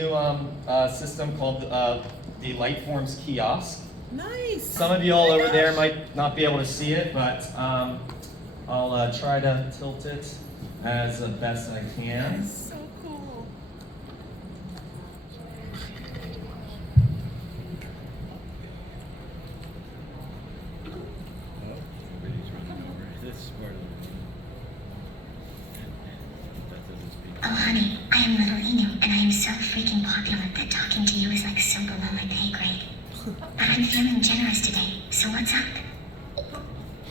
New system called the Lightforms kiosk. Nice. Some of you all over there might not be able to see it, but I'll try to tilt it as best I can. That's so cool. Oh, honey, I am Little Inu, and I am so freaking popular that talking to you is like so below my pay grade. But I'm feeling generous today, so what's up?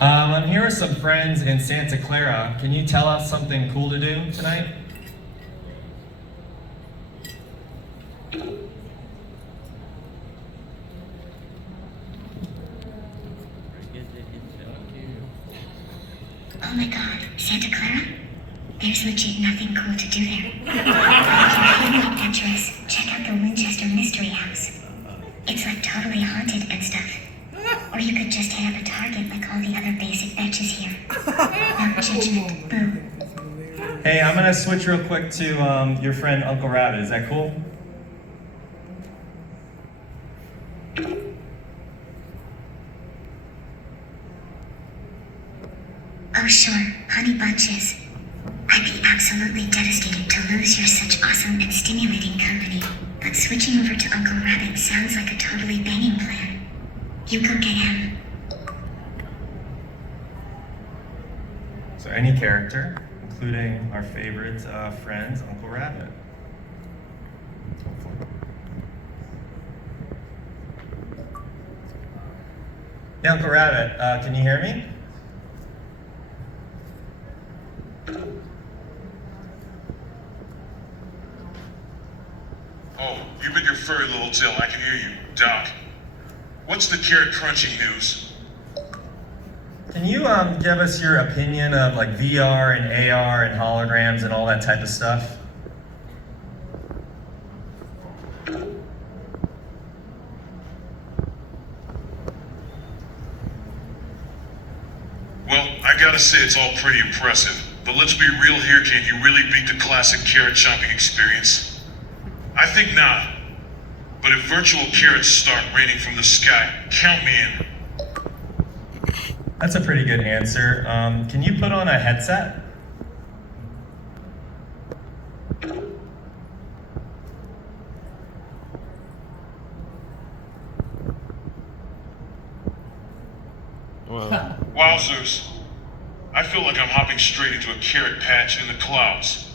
I'm here with some friends in Santa Clara. Can you tell us something cool to do tonight? Oh my god, Santa Clara? There's legit nothing cool to do there. But if you're feeling adventurous, check out the Winchester Mystery House. It's like totally haunted and stuff. Or you could just hit up a Target like all the other basic bitches here. No judgment, boo. Hey, I'm gonna switch real quick to your friend Uncle Rabbit. Is that cool? Oh sure, honey bunches. I'd be absolutely devastated to lose your such awesome and stimulating company. But switching over to Uncle Rabbit sounds like a totally banging plan. You go get him. So any character, including our favorite friends, Uncle Rabbit. Hey, Uncle Rabbit, can you hear me? Oh, you with your furry little tail, I can hear you. Doc, what's the carrot crunching news? Can you give us your opinion of like VR and AR and holograms and all that type of stuff? Well, I gotta say it's all pretty impressive. But let's be real here, can you really beat the classic carrot chomping experience? I think not. But if virtual carrots start raining from the sky, count me in. That's a pretty good answer. Can you put on a headset? Wowzers. I feel like I'm hopping straight into a carrot patch in the clouds.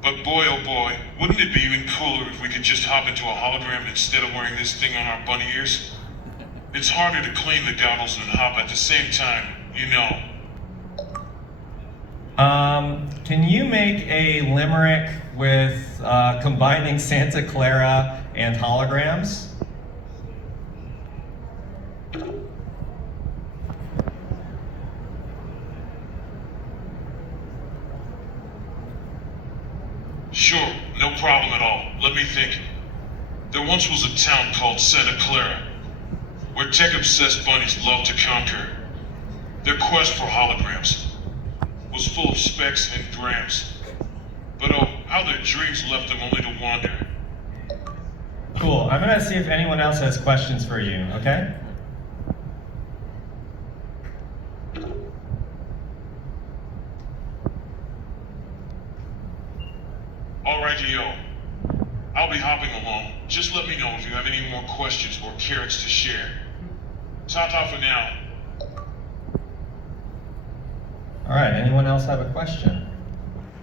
But boy, oh boy, wouldn't it be even cooler if we could just hop into a hologram instead of wearing this thing on our bunny ears? It's harder to clean the goggles and hop at the same time, you know. Can you make a limerick with combining Santa Clara and holograms? Sure, no problem at all. Let me think. There once was a town called Santa Clara, where tech-obsessed bunnies love to conquer. Their quest for holograms was full of specs and grams. But oh, how their dreams left them only to wander. Cool. I'm gonna see if anyone else has questions for you, okay? Alrighty, yo. I'll be hopping along. Just let me know if you have any more questions or carrots to share. Ta-ta for now. All right, anyone else have a question?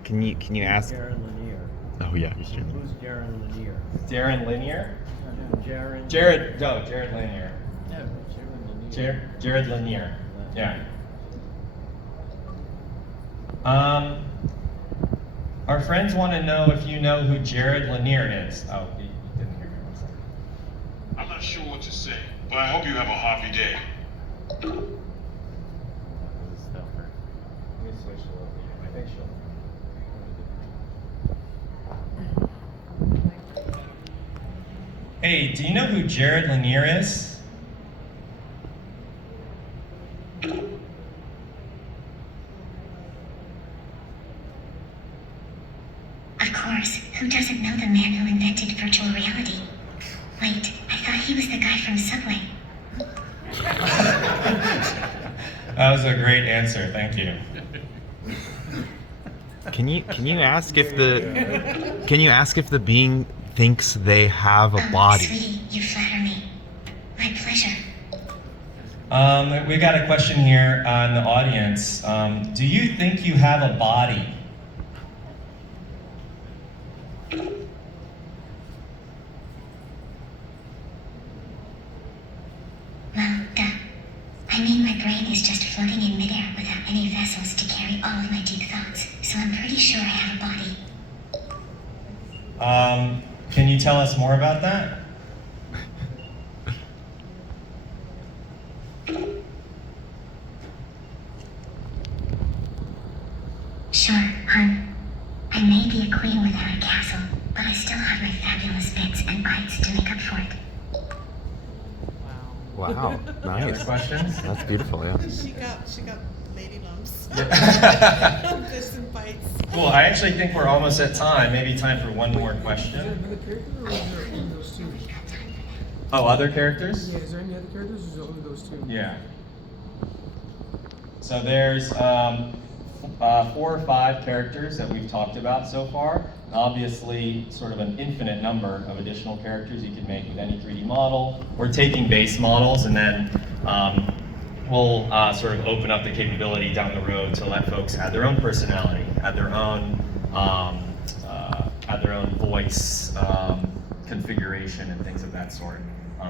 Can you ask? Jaron Lanier. Oh yeah, he's doing Who's Jaron Lanier? Darren Lanier? Jaron. Jared Lanier. Yeah, Jaron Lanier. Jared Lanier. Yeah. Our friends want to know if you know who Jared Lanier is. Oh, you didn't hear me. I'm not sure what to say, but I hope you have a happy day. Let me switch a little bit. I think she'll. Hey, do you know who Jared Lanier is? Of course, who doesn't know the man who invented virtual That was a great answer. Thank you. Can you ask if the being thinks they have a body? Sweetie, you flatter me. My pleasure. We got a question here in the audience. Do you think you have a body? Well, duh. I mean, my brain is just floating in midair without any vessels to carry all of my deep thoughts, so I'm pretty sure I have a body. Can you tell us more about that? Sure, hun. I may be a queen without a castle, but I still have my fabulous bits and bytes to make up for it. Wow, Any other nice. questions? That's beautiful, yeah. She got lady lumps. Yeah. Bits and bites. Cool. I actually think we're almost at time. Maybe time for one more question. Another character, or is there only those two? Oh, other characters? Yeah, is there any other characters, or is it only those two? Yeah. So there's 4 or 5 characters that we've talked about so far. Obviously, sort of an infinite number of additional characters you can make with any 3D model. We're taking base models, and then we'll sort of open up the capability down the road to let folks add their own personality, add their own voice configuration and things of that sort.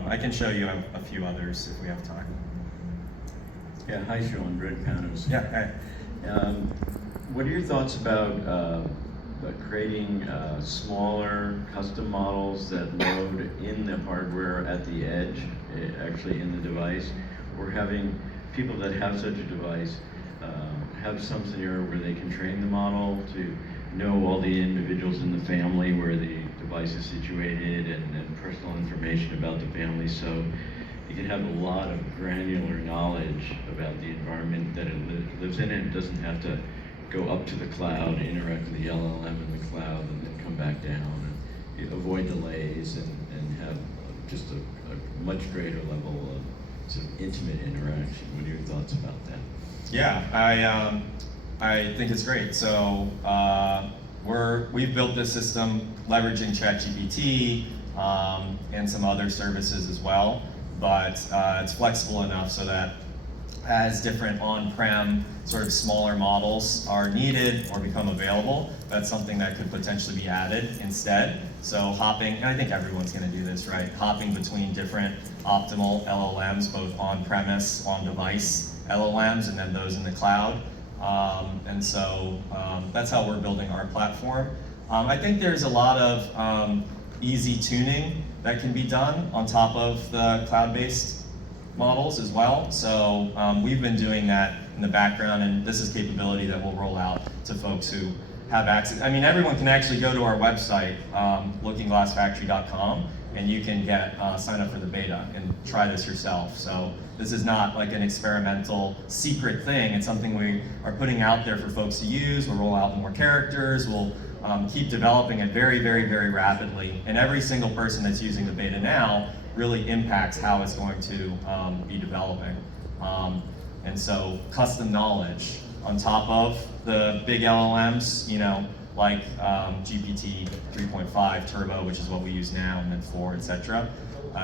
I can show you a few others if we have time. Yeah, hi Sean, Greg Panos. Yeah. Hey. What are your thoughts about creating smaller custom models that load in the hardware at the edge, actually in the device, or having people that have such a device have some scenario where they can train the model to know all the individuals in the family, where the device is situated, and personal information about the family, so you can have a lot of granular knowledge about the environment that it lives in, and it doesn't have to go up to the cloud, interact with the LLM in the cloud, and then come back down, and avoid delays, and have just a much greater level of sort of intimate interaction. What are your thoughts about that? Yeah, I think it's great. So we've built this system leveraging ChatGPT and some other services as well, but it's flexible enough so that as different on-prem sort of smaller models are needed or become available, that's something that could potentially be added instead. So hopping, and I think everyone's going to do this, right? Hopping between different optimal LLMs, both on-premise, on-device LLMs, and then those in the cloud. And so that's how we're building our platform. I think there's a lot of easy tuning that can be done on top of the cloud-based models as well. So we've been doing that in the background, and this is capability that we'll roll out to folks who have access. I mean, everyone can actually go to our website, lookingglassfactory.com, and you can get sign up for the beta and try this yourself. So this is not like an experimental secret thing. It's something we are putting out there for folks to use. We'll roll out more characters. We'll keep developing it very, very, very rapidly. And every single person that's using the beta now really impacts how it's going to be developing. And so custom knowledge on top of the big LLMs, you know, like GPT 3.5 Turbo, which is what we use now, and then 4, etc.,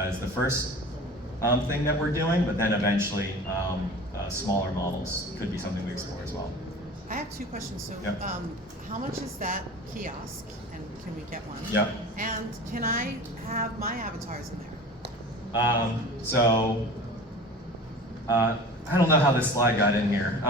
is the first thing that we're doing, but then eventually smaller models could be something we explore as well. I have 2 questions. So, Yep. how much is that kiosk, and can we get one? Yep. And can I have my avatars in there? I don't know how this slide got in here.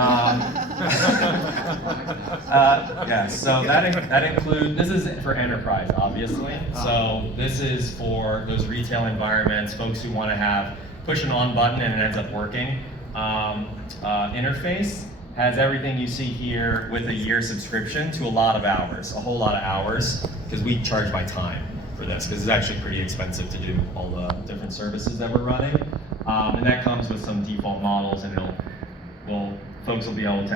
Yeah, so that includes, this is for enterprise, obviously. So this is for those retail environments, folks who want to have push an on button and it ends up working. Interface has everything you see here with a year subscription to a lot of hours, a whole lot of hours, because we charge by time for this, because it's actually pretty expensive to do all the different services that we're running. And that comes with some default models, and folks will be able to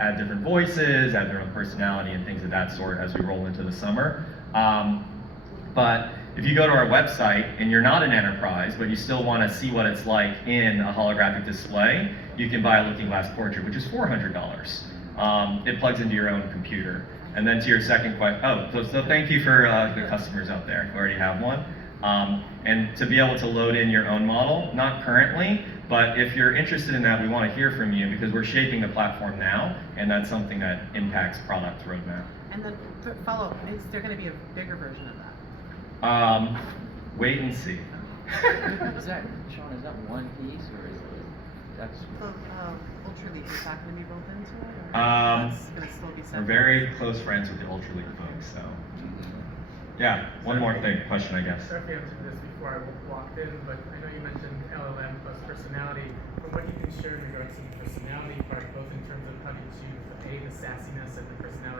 add different voices, add their own personality, and things of that sort as we roll into the summer. But if you go to our website and you're not an enterprise, but you still want to see what it's like in a holographic display, you can buy a looking glass portrait, which is $400. It plugs into your own computer. And then to your second question, so thank you for the customers out there who already have one. And to be able to load in your own model, not currently, but if you're interested in that, we want to hear from you because we're shaping the platform now, and that's something that impacts product roadmap. And then follow up, is there going to be a bigger version of that? Wait and see. Is that, Sean, is that one piece or is it, that's, The Ultraleap, is that going to be rolled into it? Or Um, it's going to still be We're separate? very close friends with the Ultraleap folks, so. Yeah, one more question, I guess. Sorry if you answered this before I walked in, but I know you mentioned LLM plus personality. From what you can share in regards to the personality part, both in terms of how do you choose the sassiness and the personality